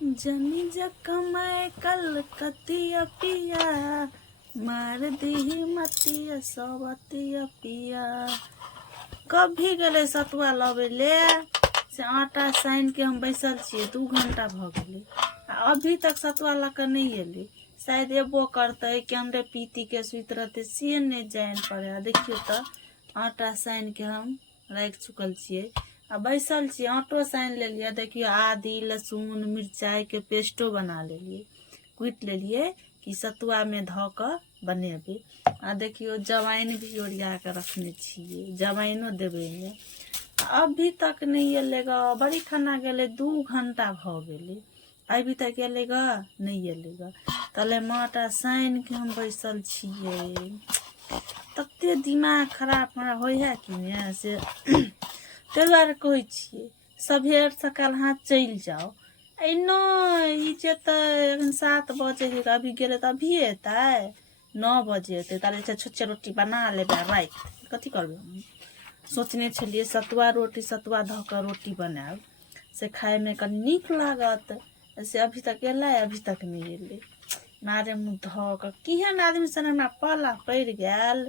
जनी जकमै कल कतिया पिया मार दी मतिया सवतिया पिया। कभी गेले सतुआ लबे ले से आटा सान के हम बैसल छिए 2 घंटा भ गेले अभी तक सतुआ ला के नहीं एले। शायद एबो करते केंद्रे पीती के सुत रहते से नहीं जान पड़े। देखियो तो आटा सान के हम रख चुकल छिए आ बैसल छी। आटो सान ले लिया। देखियो आदि लहसुन मिर्चाई के पेस्टो बना ले लिए कूट ले लिए कि सतुआ में ध के बनेबे। आ देखियो जवाइन भी ओरिया के रखने छिए जवाइनो देबे में अभी तक नहीं एले ग। बड़ी खाना गेले 2 घंटा भ गेले अभी तक एले ग नहीं एले ग। तले आटा सान के हम बैसल छिए। तते दिमाग खराब हमारा होय है कि ने से ते दुआरे कहै छिए सबेर सकाल हाथ चल जाओ। नहीं जे 7 बजे है अभी गेले तो अभी एतै 9 बजे एतै ताले छोटे रोटी बना लेबे रात कथी करबे। हम सोचने छलिए सतुआ रोटी सतुआ ध के रोटी बनाब से खाए में कनी नीक लागत से अभी तक एलै अभी तक नहीं एलै। मारे मुँह ध के केहन आदमी सन हमरा पाला पड़ गेल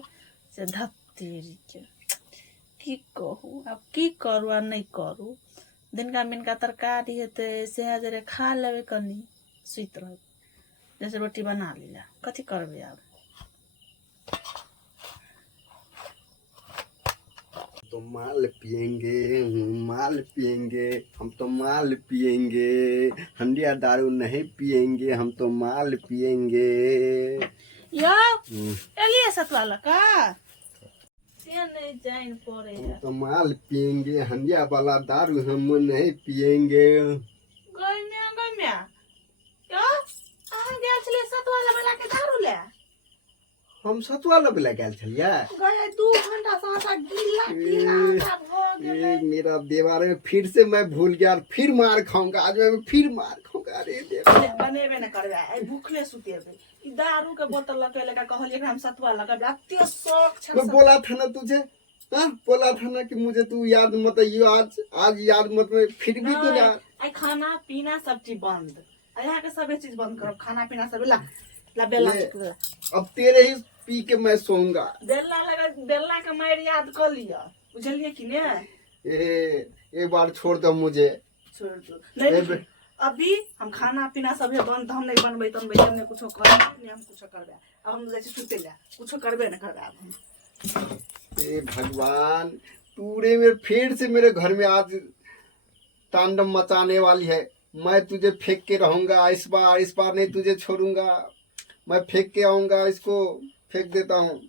से धत्तेरी के की कहू। अब की करू आ नहीं करू। दिनका मिनका तरकारी हेते से जरे खा लेबे कनी सुत रह जैसे रोटी बना लिया कथी करबे। अब तो माल पिएंगे हम तो माल पिएंगे हंडिया दारू नहीं पिएंगे हम तो माल पिएंगे। यो एलिए सतुआ लका से नहीं जान पड़े हम तो माल पिएंगे हंडिया वाला दारू हम नहीं पिएंगे। गम्या यो आ गेल छले सतुआ वाला के दारू ले हम सतुआ लब गेल छलिए गए 2 घंटा से आटा गीला गीला भ गेले। मेरा देवारे में फिर से मैं भूल गया फिर मार खाऊंगा आज मैं फिर मार खाऊंगा। अरे बनेबे न करबे आई भूखले सुतेबे ई दारू के बोतल लके लेका कहलिए कि हम सतुआ लगा अत्ते शौक छ। मैं बोला था ना तुझे हाँ बोला था ना कि मुझे तू याद मत आइयो आज याद मत में फिर भी तो ना आई खाना पीना सब चीज बंद यहाँ के सब चीज बंद करो खाना पीना सब ला बेला अब तेरे ही पी के मैं सोऊंगा। बेला के मार याद कर लिया बुझलिए कि ने एक बार छोड़ दो मुझे छोड़ दो नहीं अभी हम खाना पीना सब बंद हम नहीं बनबे तनबे हमने कुछो कर नहीं हम कुछो करबे। अब हम जाय सुते ले कुछो करबे न करबे। अब हे भगवान पूरे में फिर से मेरे घर में आज तांडव मचाने वाली है। मैं तुझे फेंक के रहूंगा इस बार नहीं तुझे छोड़ूंगा। मैं फेंक के आऊंगा इसको फेंक देता हूँ।